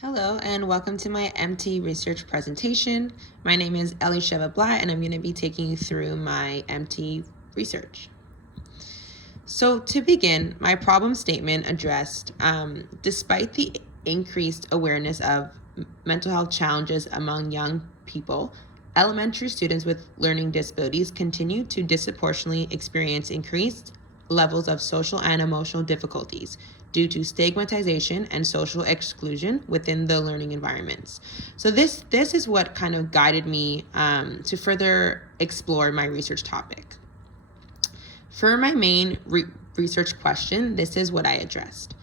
Hello and welcome to my MT research presentation. My name is Elisheva Blatt and I'm going to be taking you through my MT research. So to begin, my problem statement addressed, despite the increased awareness of mental health challenges among young people, elementary students with learning disabilities continue to disproportionately experience increased levels of social and emotional difficulties due to stigmatization and social exclusion within the learning environments. So this is what kind of guided me to further explore my research topic. For my main research question, this is what I addressed.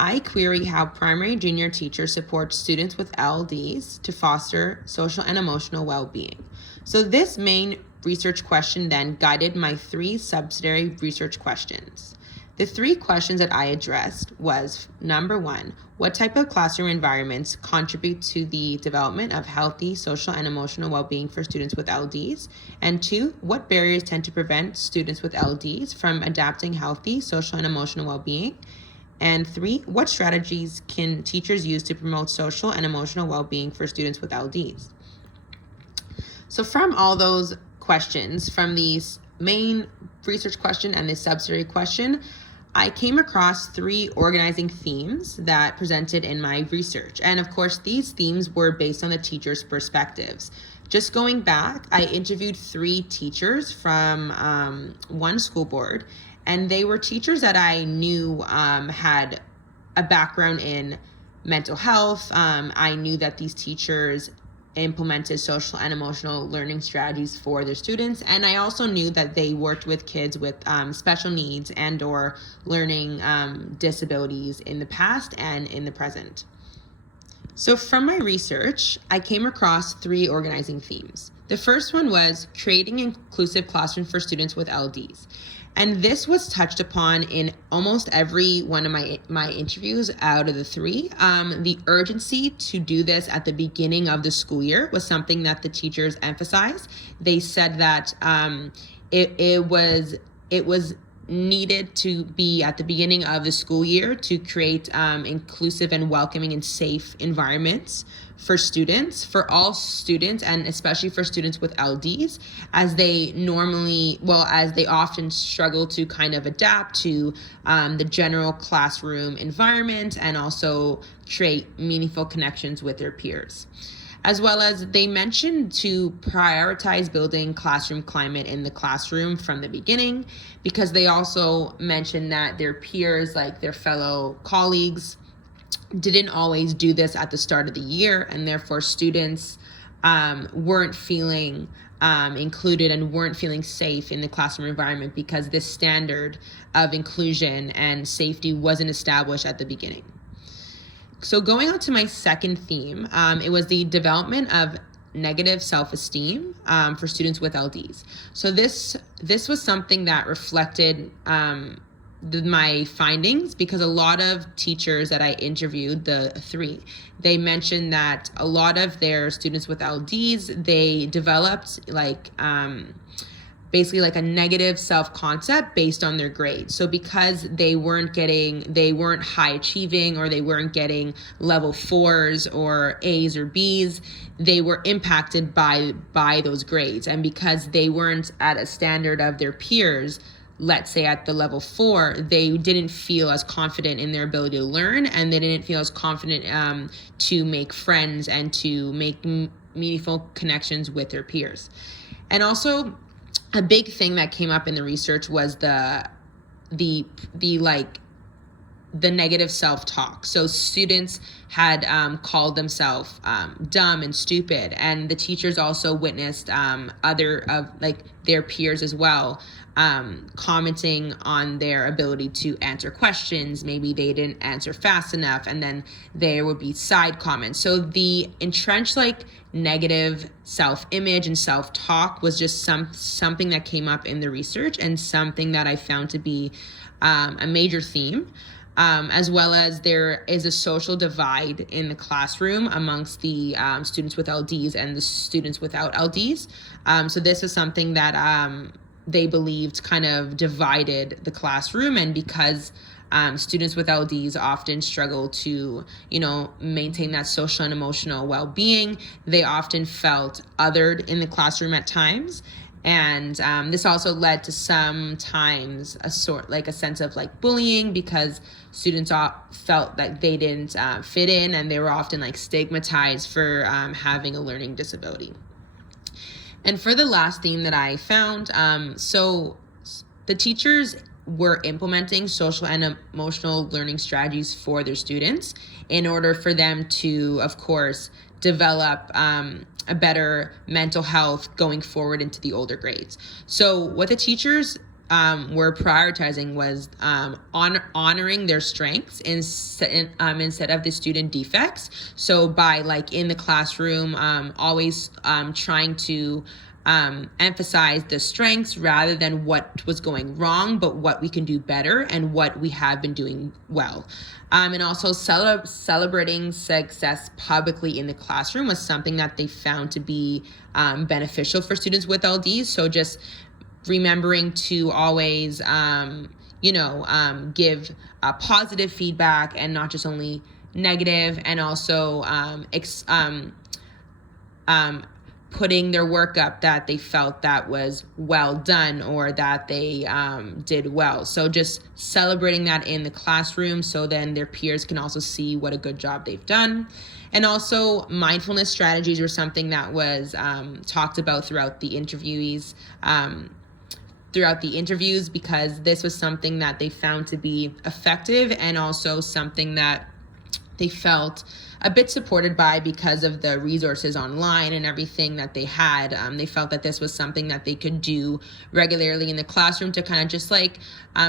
I query how primary junior teachers support students with LDs to foster social and emotional well-being. So this main research question then guided my three subsidiary research questions. The three questions that I addressed was, number one, what type of classroom environments contribute to the development of healthy social and emotional well-being for students with LDs? And two, what barriers tend to prevent students with LDs from adapting healthy social and emotional well-being? And three, what strategies can teachers use to promote social and emotional well-being for students with LDs? So from all those questions, from the main research question and the subsidiary question, I came across three organizing themes that presented in my research. And of course, these themes were based on the teachers' perspectives. Just going back, I interviewed three teachers from one school board, and they were teachers that I knew had a background in mental health. I knew that these teachers implemented social and emotional learning strategies for their students, and I also knew that they worked with kids with special needs and or learning disabilities in the past and in the present. So from my research, I came across three organizing themes. The first one was creating an inclusive classroom for students with LDs. And this was touched upon in almost every one of my interviews out of the three. The urgency to do this at the beginning of the school year was something that the teachers emphasized. They said that it was needed to be at the beginning of the school year to create inclusive and welcoming and safe environments for students, for all students, and especially for students with LDs, as they often struggle to kind of adapt to the general classroom environment and also create meaningful connections with their peers. As well as they mentioned to prioritize building classroom climate in the classroom from the beginning, because they also mentioned that their peers, like their fellow colleagues, didn't always do this at the start of the year, and therefore students weren't feeling included and weren't feeling safe in the classroom environment because this standard of inclusion and safety wasn't established at the beginning. So going on to my second theme, it was the development of negative self-esteem for students with LDs. So this was something that reflected my findings, because a lot of teachers that I interviewed, the three, they mentioned that a lot of their students with LDs, they developed basically like a negative self-concept based on their grades. So because they weren't high achieving, or they weren't getting level 4s or A's or B's, they were impacted by those grades. And because they weren't at a standard of their peers, let's say at the level 4, they didn't feel as confident in their ability to learn, and they didn't feel as confident to make friends and to make meaningful connections with their peers. And also, a big thing that came up in the research was the negative self-talk. So students had called themselves dumb and stupid, and the teachers also witnessed other of their peers as well commenting on their ability to answer questions. Maybe they didn't answer fast enough, and then there would be side comments. So the entrenched negative self-image and self-talk was just something that came up in the research, and something that I found to be a major theme. As well as there is a social divide in the classroom amongst the students with LDs and the students without LDs. So this is something that they believed kind of divided the classroom, and because students with LDs often struggle to, maintain that social and emotional well-being. They often felt othered in the classroom at times. And this also led to sometimes a sense of bullying, because students felt that they didn't fit in, and they were often stigmatized for having a learning disability. And for the last theme that I found, so the teachers were implementing social and emotional learning strategies for their students in order for them to, of course, develop a better mental health going forward into the older grades. So what the teachers were prioritizing was honoring their strengths instead of the student defects. So by in the classroom, always trying to emphasize the strengths rather than what was going wrong, but what we can do better and what we have been doing well. And also celebrating success publicly in the classroom was something that they found to be beneficial for students with LDs. So just remembering to always, give positive feedback and not just only negative, and also putting their work up that they felt that was well done or that they did well. So just celebrating that in the classroom, so then their peers can also see what a good job they've done. And also mindfulness strategies were something that was talked about throughout the interviews, because this was something that they found to be effective, and also something that they felt a bit supported by because of the resources online and everything that they had. They felt that this was something that they could do regularly in the classroom to kind of just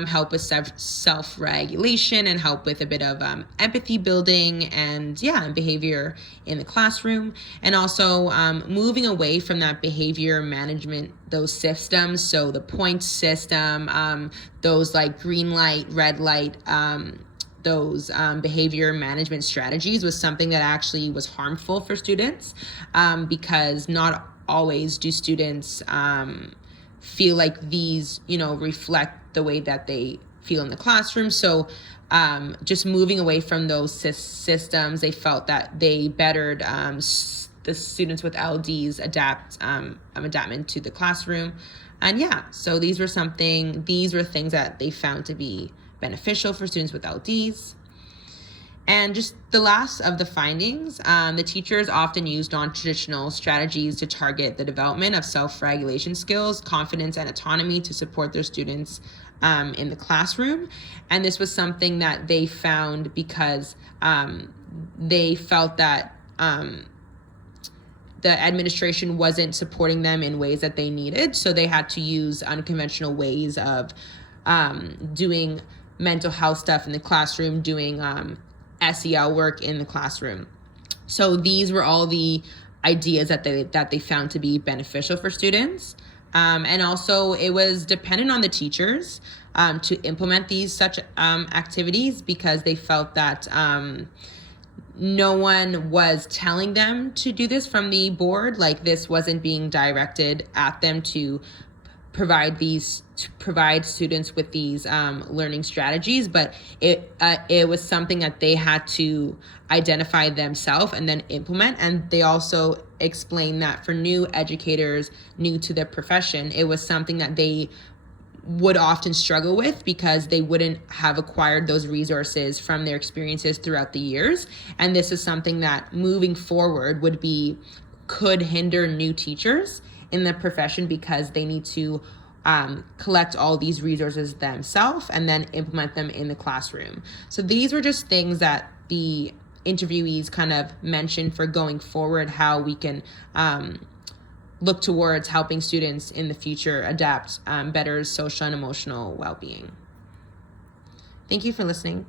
help with self-regulation and help with a bit of empathy building and behavior in the classroom. And also moving away from that behavior management, those systems, so the point system, those green light, red light, those behavior management strategies was something that actually was harmful for students, because not always do students feel like these, reflect the way that they feel in the classroom. So just moving away from those systems, they felt that they bettered the students with LDs adaptment to the classroom. And so these were things that they found to be beneficial for students with LDs. And just the last of the findings, the teachers often use non-traditional strategies to target the development of self-regulation skills, confidence, and autonomy to support their students in the classroom. And this was something that they found because they felt that the administration wasn't supporting them in ways that they needed. So they had to use unconventional ways of doing mental health stuff in the classroom, doing SEL work in the classroom. So these were all the ideas that they found to be beneficial for students. And also it was dependent on the teachers to implement these such activities, because they felt that no one was telling them to do this from the board. This wasn't being directed at them to provide students with these learning strategies, but it was something that they had to identify themselves and then implement. And they also explained that for new educators new to the profession, it was something that they would often struggle with because they wouldn't have acquired those resources from their experiences throughout the years. And this is something that moving forward could hinder new teachers in the profession, because they need to collect all these resources themselves and then implement them in the classroom. So these were just things that the interviewees kind of mentioned for going forward, how we can look towards helping students in the future adapt better social and emotional well-being. Thank you for listening.